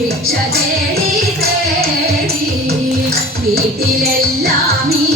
ഭിക്ഷ തേടി തേടി വീട്ടിലെല്ലാം ഈ